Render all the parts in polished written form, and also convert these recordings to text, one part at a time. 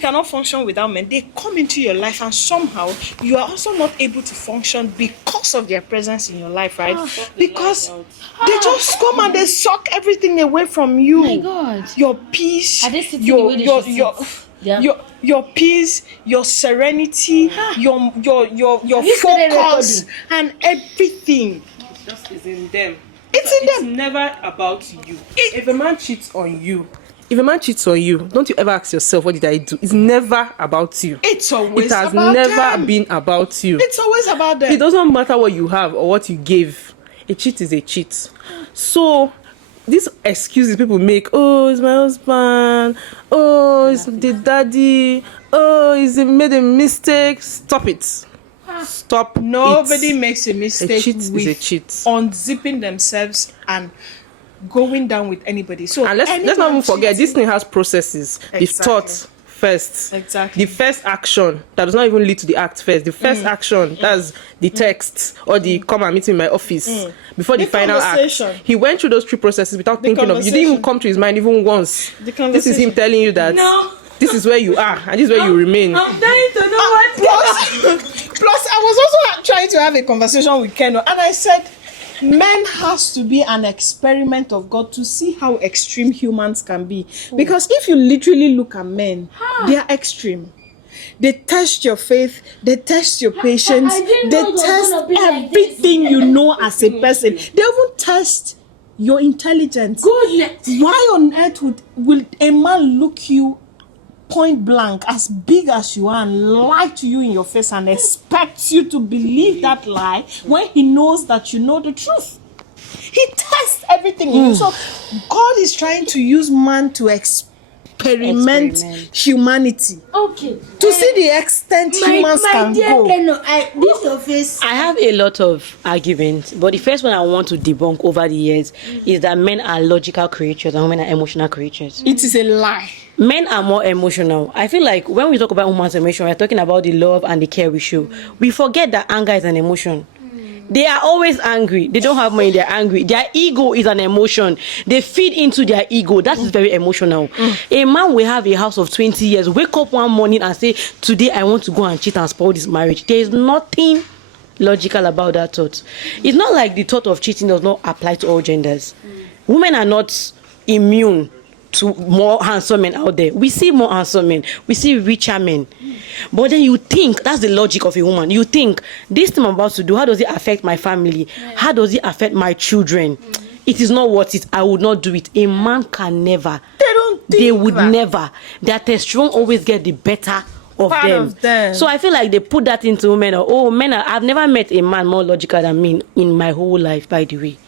you cannot function without men, they come into your life and somehow you are also not able to function because of their presence in your life, right? Because they just come and they suck everything away from you. My God. Your peace, Yeah. your peace, your serenity, your focus, and everything. It just is in them. It's never about you. If a man cheats on you, don't you ever ask yourself, what did I do? It's never about you. It's always It has about never them. been about you. It's always about them. It doesn't matter what you have or what you gave. A cheat is a cheat. So these excuses people make, oh, it's my husband, oh, it's the daddy, oh, he's made a mistake. Stop it. Stop. Nobody makes a mistake. A cheat is a cheat. Unzipping themselves and going down with anybody. So and let's not even forget, this thing has processes. Exactly. The thought first. Exactly. The first action that does not even lead to the act first. The first action, that's the text or the come and meet me in my office before the final act. He went through those 3 processes without thinking of. You didn't even come to his mind even once. This is him telling you that this is where you are and this is where you remain. I'm dying to know what. Plus, I was also trying to have a conversation with Keno, and I said, men has to be an experiment of God to see how extreme humans can be. Because if you literally look at men, they are extreme. They test your faith, they test your patience, they test everything you know as a person. They even test your intelligence. Goodness. Why on earth will a man look you point blank, as big as you are, and lie to you in your face and expect you to believe that lie when he knows that you know the truth? He tests everything in you. So God is trying to use man to experiment humanity. Okay. To see the extent humans can go. This your face. I have a lot of arguments, but the first one I want to debunk over the years is that men are logical creatures and women are emotional creatures. It is a lie. Men are more emotional. I feel like when we talk about women's emotion, we're talking about the love and the care we show. We forget that anger is an emotion. They are always angry. They don't have money, they're angry. Their ego is an emotion. They feed into their ego. That is very emotional. A man will have a house of 20 years, wake up one morning and say, today I want to go and cheat and spoil this marriage. There is nothing logical about that thought. It's not like the thought of cheating does not apply to all genders. Women are not immune to more handsome men out there. We see more handsome men. We see richer men. But then you think, that's the logic of a woman. You think, this thing I'm about to do, how does it affect my family? How does it affect my children? It is not worth it. I would not do it. A man can never. They would never. Their testosterone always get the better of them. So I feel like they put that into women. I've never met a man more logical than me in my whole life, by the way.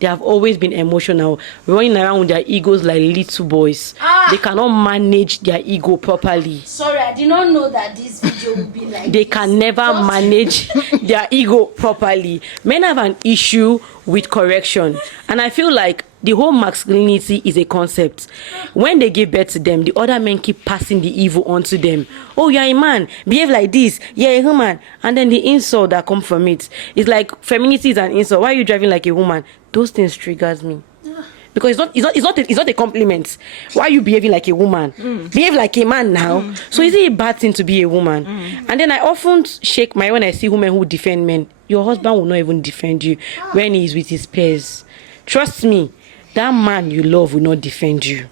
They have always been emotional, running around with their egos like little boys. They cannot manage their ego properly. Sorry, I did not know that this video would be like They can never manage their ego properly. Men have an issue with correction. And I feel like the whole masculinity is a concept. When they give birth to them, the other men keep passing the evil onto them. Oh, you're a man, behave like this. You're a woman. And then the insult that comes from it. It's like femininity is an insult. Why are you driving like a woman? Those things triggers me. Because it's not a compliment. Why are you behaving like a woman? Behave like a man now. So is it a bad thing to be a woman? And then I often shake my when I see women who defend men. Your husband will not even defend you when he's with his peers. Trust me, that man you love will not defend you.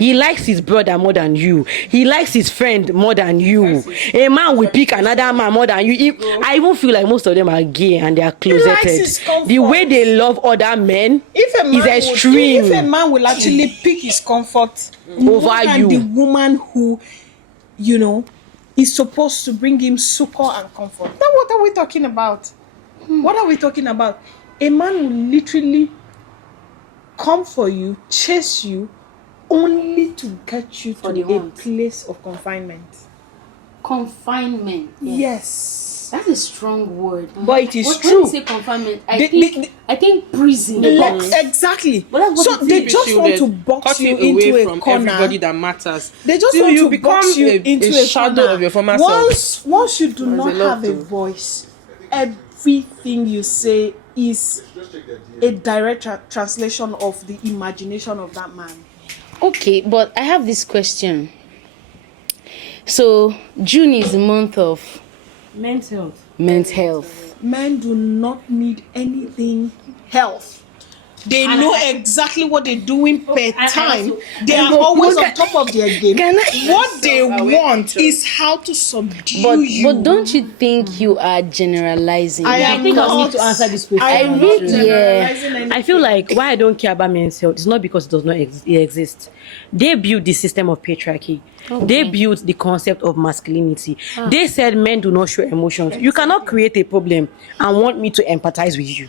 He likes his brother more than you. He likes his friend more than you. A man will pick another man more than you. I even feel like most of them are gay and they are closeted. The way they love other men is extreme. If a man will actually pick his comfort over you, the woman who, is supposed to bring him succor and comfort. Then what are we talking about? What are we talking about? A man will literally come for you, chase you, only to get you to a place of confinement. Confinement. Yes. That's a strong word. But it is true. When you say confinement, I think prison. Exactly. So they just want to box you into a corner. Everybody that matters. They just want to box you into a shadow corner. Of your former Once you do not have a voice, everything you say is a direct translation of the imagination of that man. Okay, but I have this question. So June is the month of Men's health. men's health. Men do not need anything health. They know exactly what they're doing per time. They are always on top of their game. What they want is how to subdue you. But don't you think you are generalizing? I think I need to answer this question. I feel like why I don't care about men's health is not because it does not exist. They built the system of patriarchy. Okay. They built the concept of masculinity. They said men do not show emotions. You cannot create a problem and want me to empathize with you.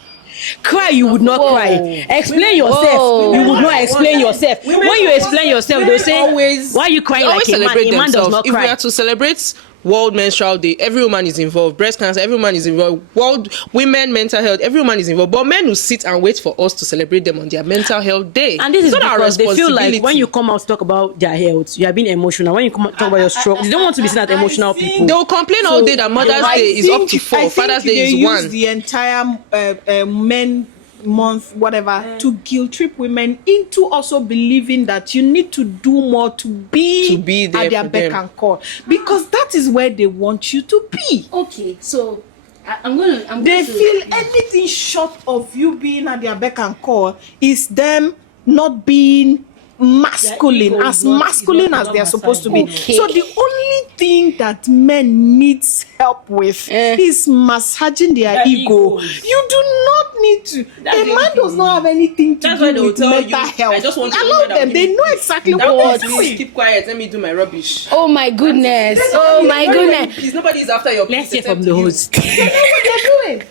Cry, you would not cry. Explain yourself. You would not explain yourself. When you explain yourself, they'll say, why are you crying like a man? A man does not cry. If we are to celebrate World Menstrual Day, every woman is involved. Breast cancer, every woman is involved. World Women Mental Health, every woman is involved. But men will sit and wait for us to celebrate them on their mental health day. And this is because they feel like when you come out to talk about their health, you are being emotional. When you come out to talk about your stroke, they don't want to be seen as emotional people. They'll complain all day that Mother's Day is up to 4, Father's Day is 1. The entire men month, whatever, to guilt trip women into also believing that you need to do more to be there at their beck and call, because that is where they want you to be. Okay, so they feel anything short of you being at their beck and call is them not being masculine, as masculine as they're supposed to be. Okay. So the only thing that men needs help with is massaging their ego. You do not need to. A man does not have anything to do with mental health. I just want to allow them. They know exactly what they're doing. Keep quiet. Let me do my rubbish. Oh my goodness. Oh my goodness. Please, nobody is after your. Let's hear from the host. They know what they're doing.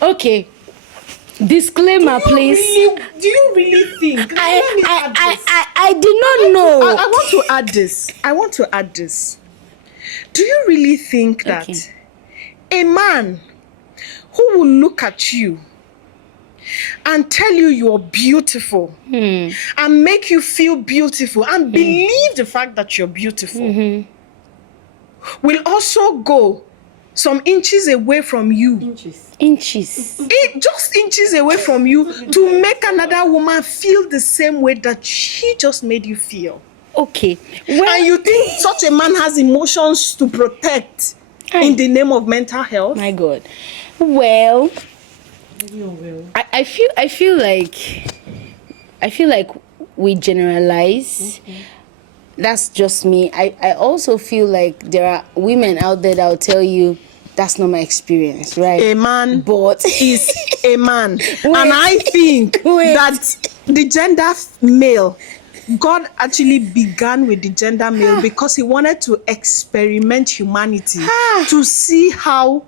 Okay. Disclaimer, please. Do you really think? I did not know. I want to add this. Do you really think that a man who will look at you and tell you you're beautiful and make you feel beautiful and believe the fact that you're beautiful will also go some inches away from you? Inches. Just inches away from you to make another woman feel the same way that she just made you feel. Okay. And you think such a man has emotions to protect in the name of mental health? My God. Well, I feel like we generalize. That's just me. I also feel like there are women out there that will tell you that's not my experience, right? A man but is a man. And I think that the gender male, God actually began with the gender male because he wanted to experiment humanity to see how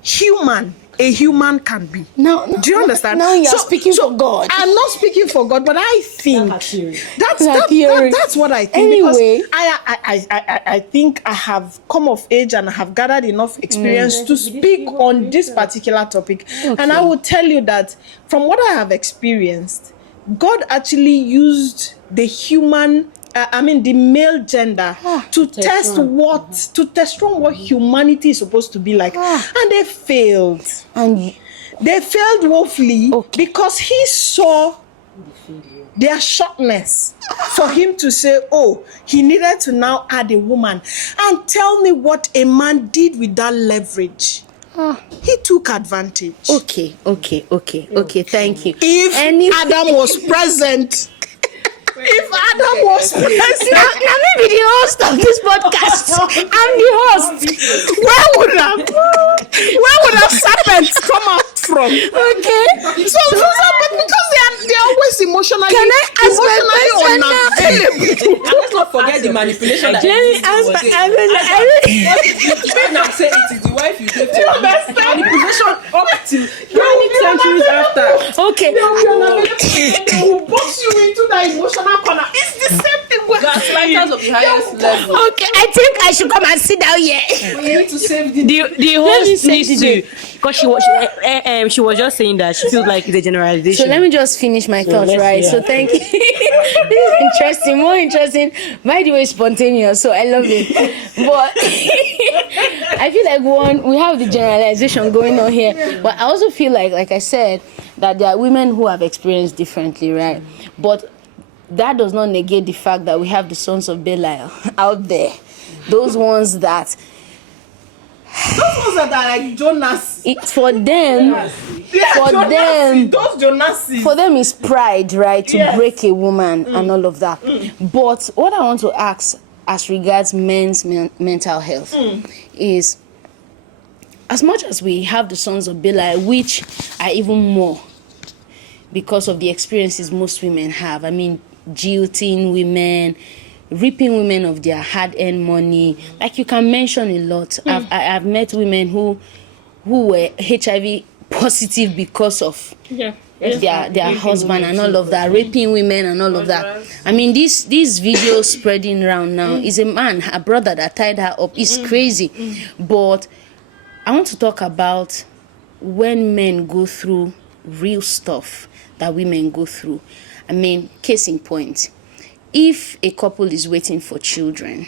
human a human can be. No, do you understand? Now you're speaking for God. I'm not speaking for God, but I think that's what I think. Anyway, because I think I have come of age and I have gathered enough experience to speak on this particular topic. Okay. And I will tell you that from what I have experienced, God actually used the human the male gender to test what humanity is supposed to be like. And they failed. And they failed woefully because he saw their shortness for him to say, he needed to now add a woman. And tell me what a man did with that leverage. He took advantage. Okay, thank you. If Adam was present, if Adam was present, now maybe the host of this podcast. I'm the host. Where would a serpent come out from? Okay. So because they're always emotionally. Can I ask my question now? Let's not forget the manipulation that now say it is the wife you gave to manipulation up to 20 centuries after. Okay. Who puts you into that emotional corner? It's the same thing. Gaslighters of the highest level. Okay, I think I should come and sit down here. We need to save the host needs to, because she was just saying that she feels like it's a generalization. So let me just finish my thoughts, right? So thank you. This is interesting, more interesting. By the way, spontaneous, so I love it. But I feel like we have the generalization going on here, but I also feel like I said, that there are women who have experienced differently, right? But that does not negate the fact that we have the sons of Belial out there those ones that are like Jonas. For them, those Jonases. for them is pride, right? To break a woman and all of that. But what I want to ask as regards men's mental health is, as much as we have the sons of Bela, which are even more because of the experiences most women have. I mean, jilting women, ripping women of their hard-earned money. Like, you can mention a lot. I've met women who were HIV positive because of their husband and all of that, raping women and all of that. I mean, this video spreading around now is a man, a brother that tied her up. It's crazy. But I want to talk about when men go through real stuff that women go through. I mean, case in point, if a couple is waiting for children,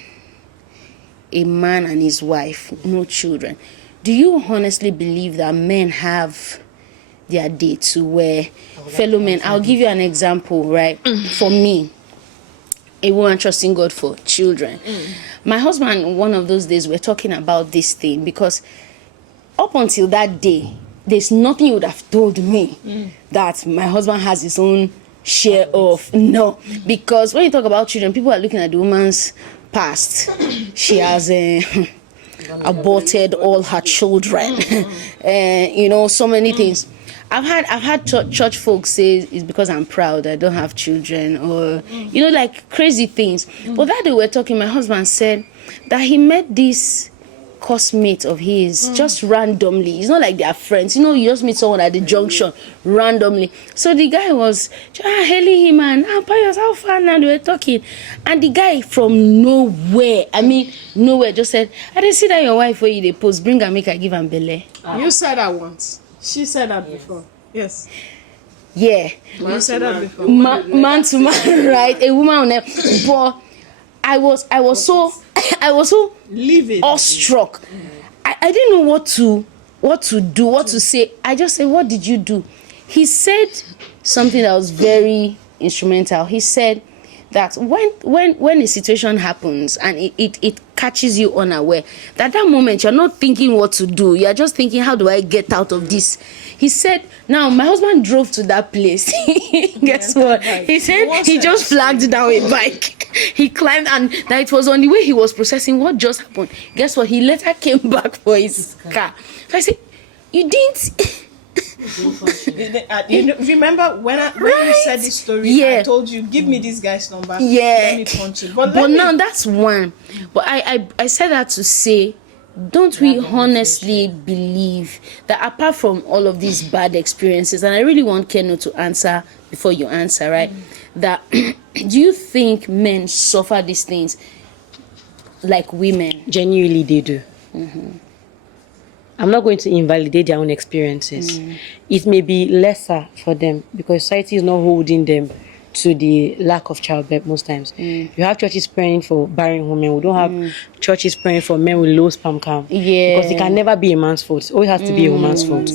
a man and his wife, no children, do you honestly believe that men have their day to where fellow men? I'll give you an example, right? For me, a woman trusting God for children. My husband, one of those days, we're talking about this thing because up until that day, there's nothing he would have told me that my husband has his own share of. No, because when you talk about children, people are looking at the woman's past. She has aborted all her children, so many things. I've had church folks say it's because I'm proud I don't have children, or like crazy things. But that day we were talking, my husband said that he met this cosmate of his just randomly. It's not like they are friends. You just meet someone at the junction randomly. So the guy was hailing him and Pius, how far now? They were talking, and the guy from nowhere, nowhere, just said, I didn't see that your wife where you post, bring her, make her give am belle. You said that once. She said that before. Yes. Yeah. You said that before. Man to man, right? A woman on there. But I was so livid, awestruck. I didn't know what to do, what to say. I just said, what did you do? He said something that was very instrumental. He said that when a situation happens and it catches you unaware, that moment you're not thinking what to do. You're just thinking, how do I get out of this? He said, now my husband drove to that place. Guess what? He said he just flagged down a bike. He climbed, and that it was on the way he was processing what just happened. Guess what? He later came back for his car. So I said, you didn't... remember when you said this story, I told you, give me this guy's number. Let me punch it. But now that's one. But I said that to say, don't we honestly believe that apart from all of these bad experiences, and I really want Keno to answer before you answer, right? That do you think men suffer these things like women? Genuinely, they do. I'm not going to invalidate their own experiences. It may be lesser for them because society is not holding them to the lack of childbirth most times. You have churches praying for barren women. We don't have churches praying for men with low sperm count. Because it can never be a man's fault. It always has to be a woman's fault.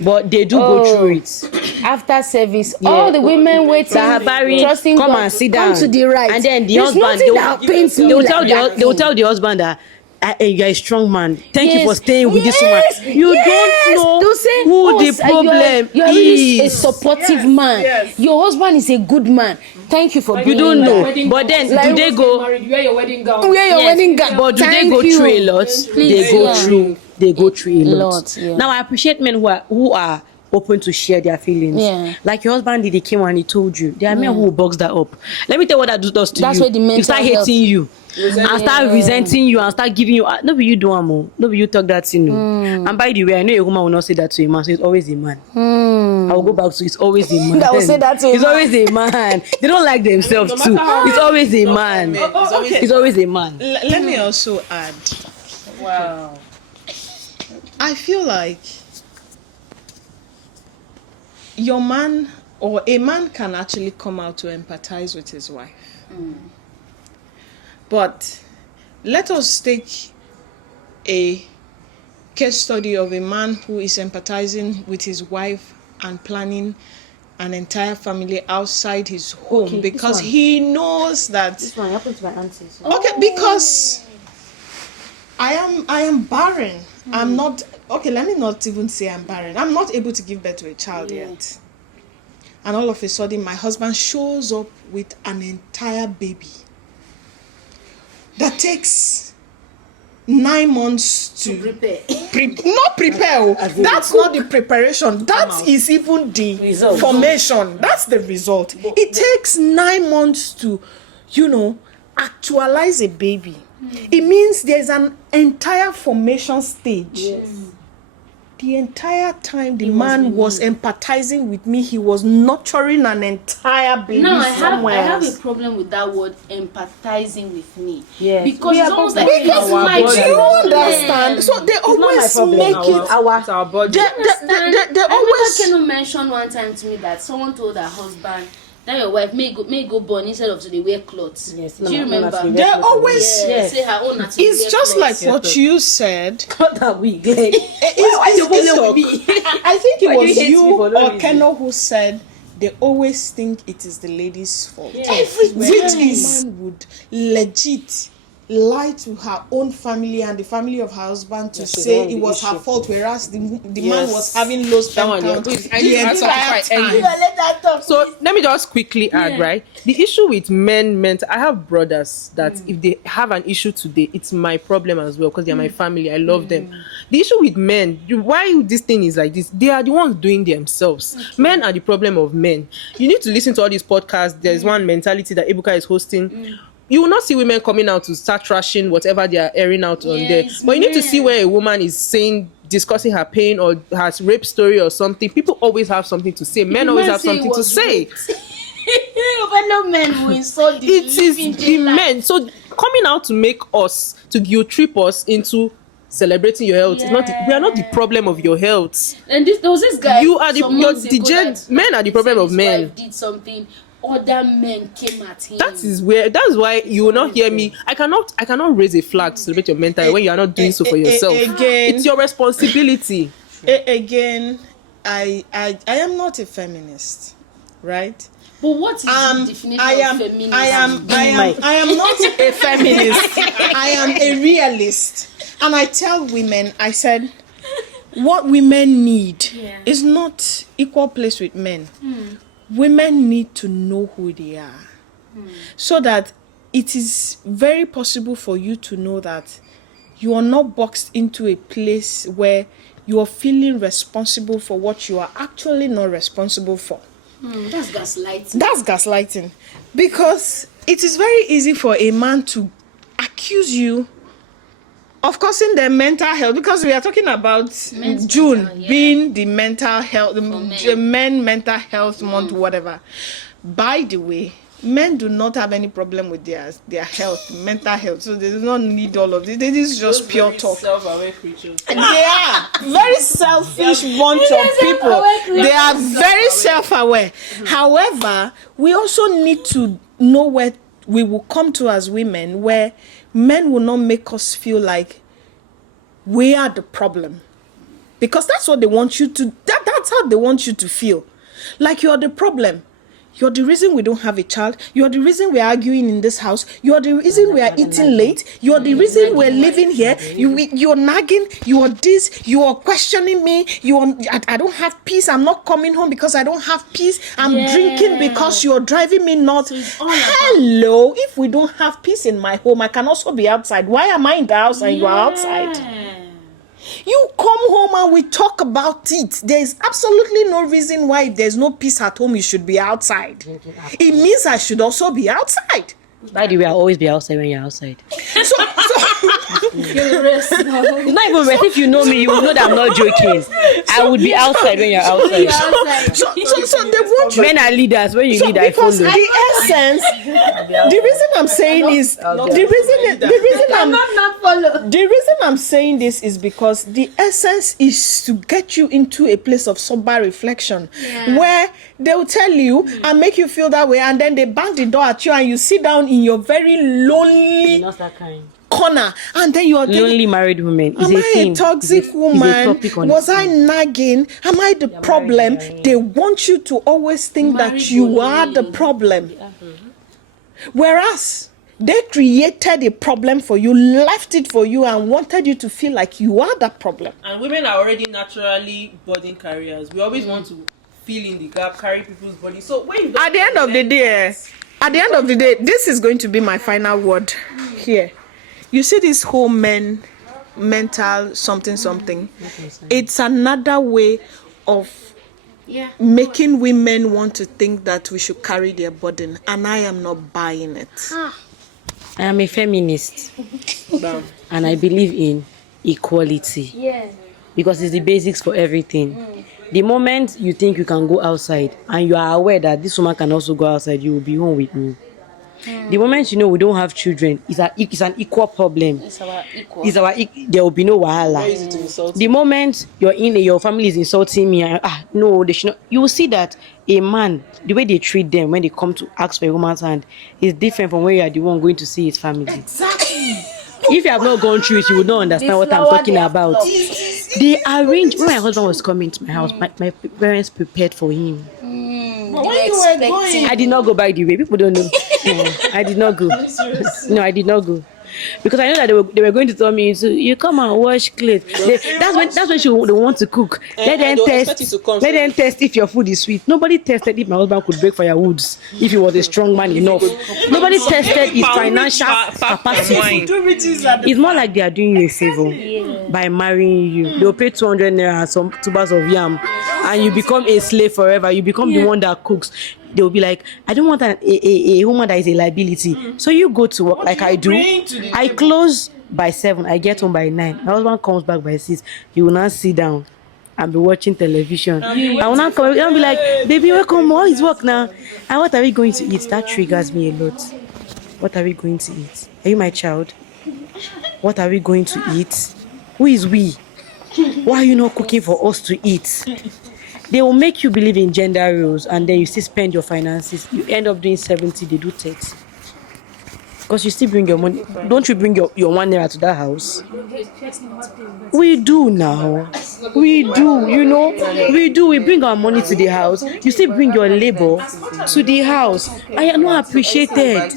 But they do go through it. After service, all the women waiting, trusting come God, and sit down. come to the right. And then the There's husband, they will tell the husband that, you're a strong man. Thank you for staying with this woman. You don't know who the problem you're is. Really a supportive man. Your husband is a good man. Thank you for being. You don't know. But then, do they go? Wear your wedding gown. Wear your wedding gown. But do they go through a lot? They go through a lot. Now I appreciate men who are open to share their feelings. Like your husband did, he came and he told you. There are men who will box that up. Let me tell you what that does to you. That's where the mental you start hating you. And start resenting you and start giving you no, you do amo. No, you talk that thing. And by the way, I know a woman will not say that to a man, so it's always a man. I will go back to it's always a man. That will say that to a it's man. Always a man. They don't like themselves too. It's always a man. It's always a man. Let me also add. Wow. I feel like your man or a man can actually come out to empathize with his wife. But let us take a case study of a man who is empathizing with his wife and planning an entire family outside his home because he knows that. This one happened to my auntie. Okay, because I am barren. I'm not okay. Let me not even say I'm barren. I'm not able to give birth to a child yet. And all of a sudden, my husband shows up with an entire baby that takes 9 months to prepare. Not prepare. That's not the preparation. That is even the Result. formation. That's the result. It takes 9 months to, actualize a baby. It means there's an entire formation stage. Yes. The entire time the man was empathizing with me, he was nurturing an entire baby Now I somewhere have else. a problem with that word empathizing with me. Yes. Because We it's are almost both like Because it's my do you problem. understand? So they always problem. make it. It's our body. They I always. remember Kenu mentioned one time to me that someone told her husband that your wife may go born instead of to dey wear clothes. Yes, Do you remember? They always. Yes. Say her own. na to It's wear just clothes. like what you said. Not that weak. Like, I think it Why do you was hate you me for no or reason? Keno who said they always think it is the lady's fault. Yes. Which woman would legit lie to her own family and the family of her husband to she's say on it the was her issue. fault, whereas the man Yes. was having low sperm one, yeah. count Please, the entire time. So let me just quickly add, right? The issue with men, I have brothers that if they have an issue today, it's my problem as well because they're my family. I love them. The issue with men, why this thing is like this, they are the ones doing themselves. Men are the problem of men. You need to listen to all these podcasts. There's one mentality that Ebuka is hosting. You will not see women coming out to start trashing whatever they are airing out on there. Yes, But you need to men. see where a woman is discussing her pain or her rape story or something. People always have something to say. Men always have something to say. Fellow men will insult the It is living the daylight. men. So coming out to make us, to guilt trip us into celebrating your health is not. We are not the problem of your health. And there was this guy. You are the- some you're months the ago gen- that men are the he problem said of his men. wife did something. Other men came at him. That's why you will not hear me. I cannot raise a flag to celebrate your mental health when you are not doing so for yourself. Again. It's your responsibility. Again, I am not a feminist, right? But what is the definition I am of feminism? I am not a feminist. I am a realist. And I tell women, I said, what women need is not equal place with men. Women need to know who they are. So that it is very possible for you to know that you are not boxed into a place where you are feeling responsible for what you are actually not responsible for. That's gaslighting. That's gaslighting. Because it is very easy for a man to accuse you of causing their mental health, because we are talking about Men's June mental, yeah. being the mental health, the men. men mental health month, whatever. By the way, men do not have any problem with their health, mental health, so they do not need all of this. This is just pure talk. Self-aware creatures. They are very selfish bunch of people. They are very self-aware. However, we also need to know where we will come to as women, where men will not make us feel like we are the problem, because that's what they want you to. That's how they want you to feel, like you are the problem. You're the reason we don't have a child. You're the reason we're arguing in this house. You're the reason we are eating late. You're the reason we're living here. You're nagging. You're this. You're questioning me. I don't have peace. I'm not coming home because I don't have peace. I'm drinking because you're driving me nuts. Hello. If we don't have peace in my home, I can also be outside. Why am I in the house and you are outside? You come home and we talk about it. There is absolutely no reason why if there's no peace at home, you should be outside. It means I should also be outside. By the way, I'll always be outside when you're outside. So It's not even rest. If you know me, you will know that I'm not joking. I would be outside when you're outside. so they want you. Men are leaders. When you So lead, I follow. because the essence, the reason I'm saying is the reason I'm saying this is because the essence is to get you into a place of sober reflection, where they will tell you and make you feel that way, and then they bang the door at you and you sit down in your very lonely Not that kind. corner, and then you're thinking, Lonely married women is am a I thing. a toxic It's a woman? topic on Was its I own. nagging? Am I the problem? married, They want you to always think that Married you woman. are the problem. Whereas They created a problem for you, left it for you, and wanted you to feel like you are that problem. And women are already naturally burden carriers. We always want to fill in the gap, carry people's body. So when At the end of the day, this is going to be my final word here. You see this whole mental something. It's another way of making women want to think that we should carry their burden, and I am not buying it. I am a feminist. And I believe in equality. Yeah. Because it's the basics for everything. The moment you think you can go outside and you are aware that this woman can also go outside, you will be home with me. The moment you know we don't have children, it's an equal problem. It's our equal. There will be no wahala. The moment your family is insulting me, no, they should not. You will see that a man, the way they treat them when they come to ask for a woman's hand, is different from when you are the one going to see his family. Exactly. If you have not gone through it, you would not understand what I'm talking about. They arranged. When my husband was coming to my house, my parents prepared for him. But when you were going, I did not go, by the way. People don't know. I did not go. No, I did not go. Because I know that they were going to tell me, so you come and wash plate. That's when they want to cook. Let them test if your food is sweet. Nobody tested if my husband could break firewoods, if he was a strong man enough. Nobody tested his financial capacity. It's more like they are doing you a favor by marrying you. They'll pay 200 naira and some tubers of yam, and you become a slave forever. You become the one that cooks. They'll be like, I don't want a woman that is a liability. So you go to work like I do. I close by 7. I get home by 9. My husband comes back by 6. He will not sit down and be watching television. I will not come. I'll be like, baby, welcome. What is work now? And what are we going to eat? That triggers me a lot. What are we going to eat? Are you my child? What are we going to eat? Who is we? Why are you not cooking for us to eat? They will make you believe in gender roles, and then you still spend your finances. You end up doing 70, they do 30. Because you still bring your money. Don't you bring your 1 naira to that house? We do now. We do, We do. We bring our money to the house. You still bring your labor to the house. I am not appreciated.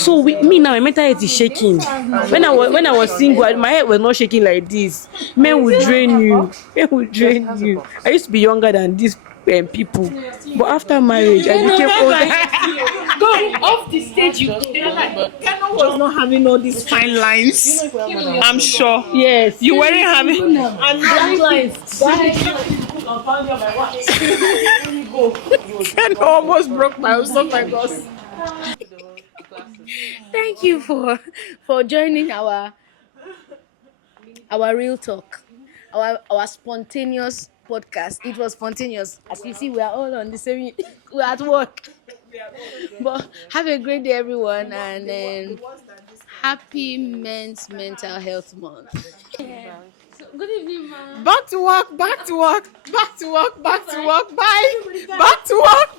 So me now, my mental health is shaking. When I was single, my head was not shaking like this. Men will drain you. Men will drain you. I used to be younger than these people. But after marriage, I became older. Go off the stage, you Keno was not having all these fine lines. I'm sure. Yes. You weren't having. black lines. Keno almost broke my God. Thank you for joining our real talk, our spontaneous podcast. It was spontaneous. As you see, we are all on the same. We're at work. But have a great day, everyone, and happy Men's Mental Health Month. So, good evening, ma'am. Back to work. Bye. Back to work.